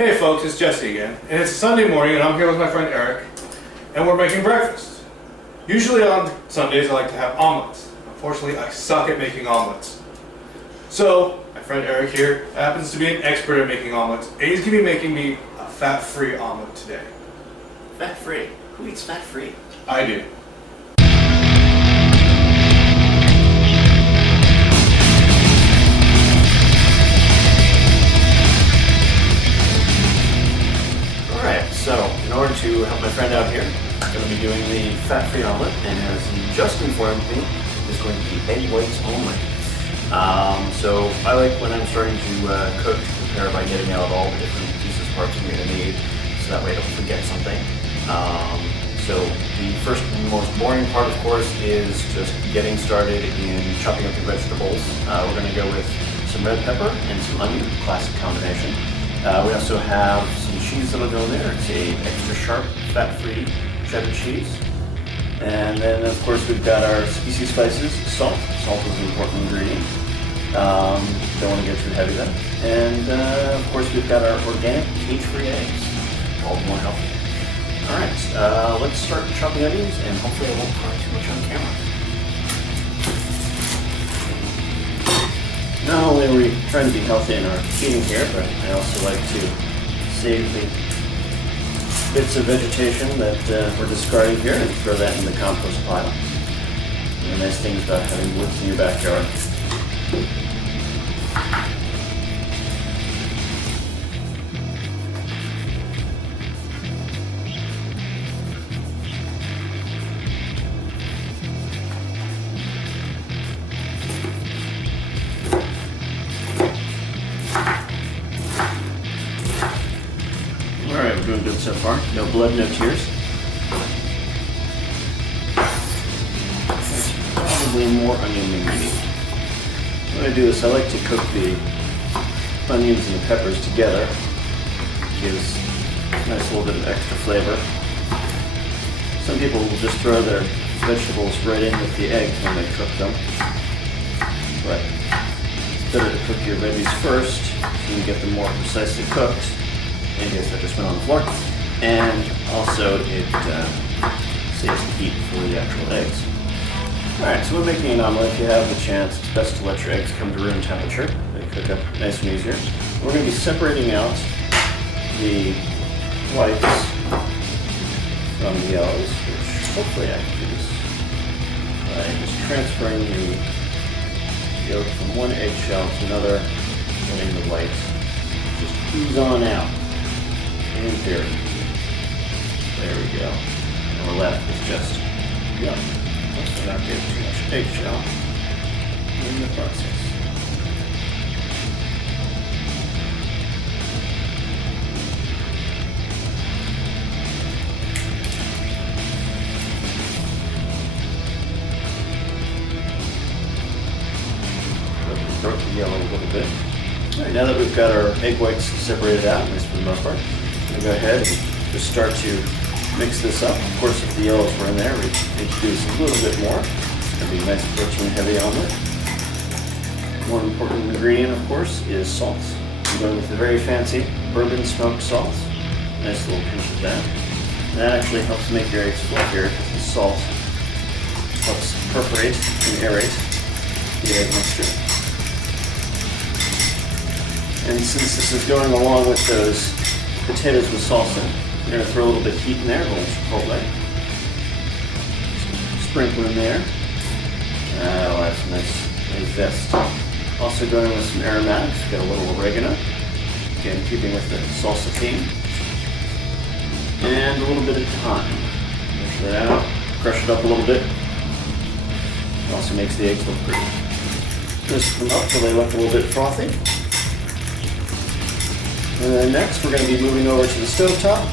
Hey folks, it's Jesse again, and it's a Sunday morning and I'm here with my friend Eric, and we're making breakfast. Usually on Sundays I like to have omelets. Unfortunately, I suck at making omelets. So, my friend Eric here happens to be an expert at making omelets, and he's going to be making me a fat-free omelet today. Fat-free? Who eats fat-free? I do. So, in order to help my friend out here, I'm going to be doing the fat-free omelet, and as he just informed me, it's going to be egg whites only. So I like when I'm starting to cook to prepare by getting out all the different pieces, parts I'm going to need, so that way I don't forget something. So the first and most boring part, of course, is just getting started in chopping up the vegetables. We're going to go with some red pepper and some onion, classic combination. We also have some cheese that'll go in there. It's a extra sharp, fat-free cheddar cheese. And then, of course, we've got our species spices, salt. Salt is an important ingredient. Don't want to get too heavy then. And, of course, we've got our organic cage-free eggs, all the more healthy. All right, let's start chopping onions, and hopefully I won't cry too much on camera. Not only are we trying to be healthy in our eating here, but I also like to save the bits of vegetation that we're discarding here and throw that in the compost pile. And the nice thing about having woods in your backyard. Alright, we're doing good so far. No blood, no tears. That's probably more onion than we need. When I do this, I like to cook the onions and the peppers together. It gives a nice little bit of extra flavor. Some people will just throw their vegetables right in with the eggs when they cook them. But it's better to cook your veggies first so you get them more precisely cooked. And yes, that just went on the floor. And also it saves the heat for the actual eggs. Alright, so we're making an omelet. If you have the chance, it's best to let your eggs come to room temperature. They cook up nice and easier. We're going to be separating out the whites from the yellows, which hopefully I can do this by just transferring the yolk from one eggshell to another, letting the whites just ooze on out. In theory. There we go. And we're left with just yolk. Let's not get too much eggshell in the process. Broke the yellow a little bit. Alright, now that we've got our egg whites separated out, at least for the most part, I'm going to go ahead and just start to mix this up. Of course, if the yellows were in there, we'd introduce a little bit more. It's going to be a nice protein-heavy omelet. One important ingredient, of course, is salt. I'm going with the very fancy bourbon smoked salt. Nice little pinch of that. And that actually helps make your eggs fluffier because the salt helps perforate and aerate the egg mixture. And since this is going along with those potatoes with salsa, we're going to throw a little bit of heat in there, a little chipotle. Sprinkle in there. That'll add some nice zest. Also going with some aromatics, got a little oregano. Again, keeping with the salsa theme. And a little bit of thyme. Mix that out, crush it up a little bit. It also makes the eggs look pretty. Whisk them up till they look a little bit frothy. And then next, we're going to be moving over to the stovetop,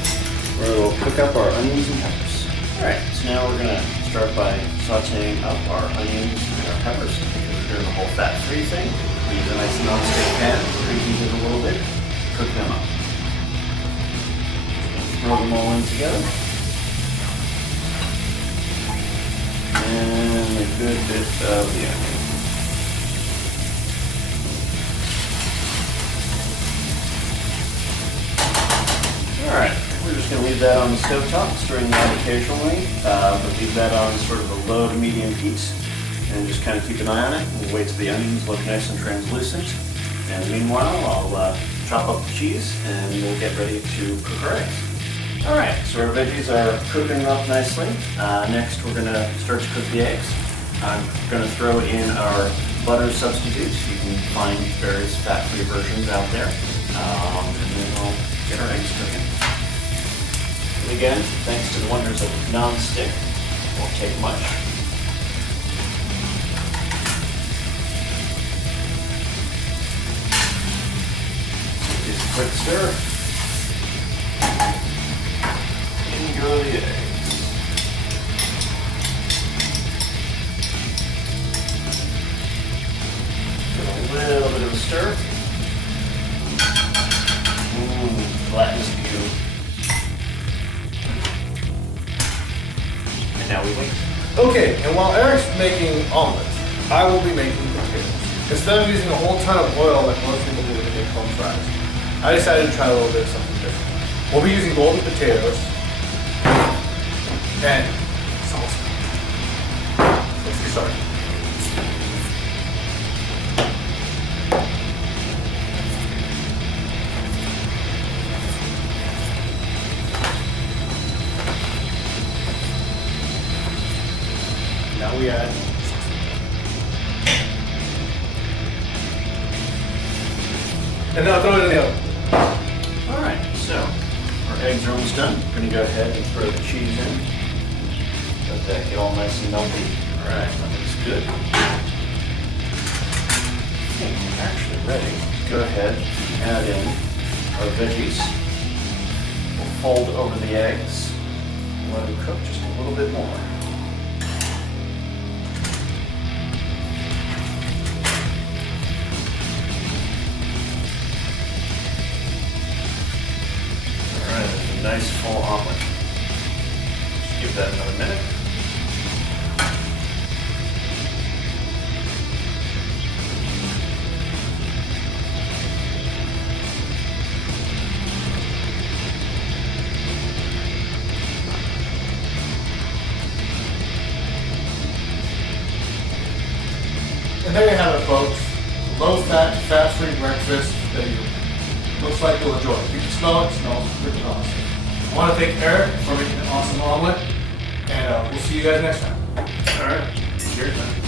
where we'll cook up our onions and peppers. Alright, so now we're going to start by sauteing up our onions and our peppers. We're doing the whole fat-free thing. We use a nice non-stick pan, preheat it a little bit, cook them up. Throw them all in together. And a good bit of the onion. Gonna leave that on the stove top, stirring that occasionally, but leave that on sort of a low to medium heat, and just kind of keep an eye on it, and wait till the onions look nice and translucent. And meanwhile, I'll chop up the cheese, and we'll get ready to cook our eggs. All right, so our veggies are cooking up nicely. Next, we're gonna start to cook the eggs. I'm gonna throw in our butter substitutes. You can find various fat-free versions out there, and then we'll get our eggs cooking. And again, thanks to the wonders of non-stick, won't take much. Just a quick stir. In go the eggs. Give it a little bit of a stir. Flattens view. And now we wait. Okay, and while Eric's making omelets, I will be making potatoes. Instead of using a whole ton of oil like most people do to make home fries, I decided to try a little bit of something different. We'll be using golden potatoes and salsa. Let's get started. Now we add and now throw it in the oven. All right, so our eggs are almost done. We're gonna go ahead and throw the cheese in. Let that get all nice and melty. All right, that looks good. Okay, we're actually ready. Go ahead and add in our veggies. We'll fold over the eggs. Let them cook just a little bit more. Nice full omelet. Just give that another minute. And there you have it, folks. Low-fat, fat-free breakfast that looks like you'll enjoy. You can smell it, it smells pretty awesome. I want to thank Eric for making an awesome omelet, and we'll see you guys next time. All right, cheers, man.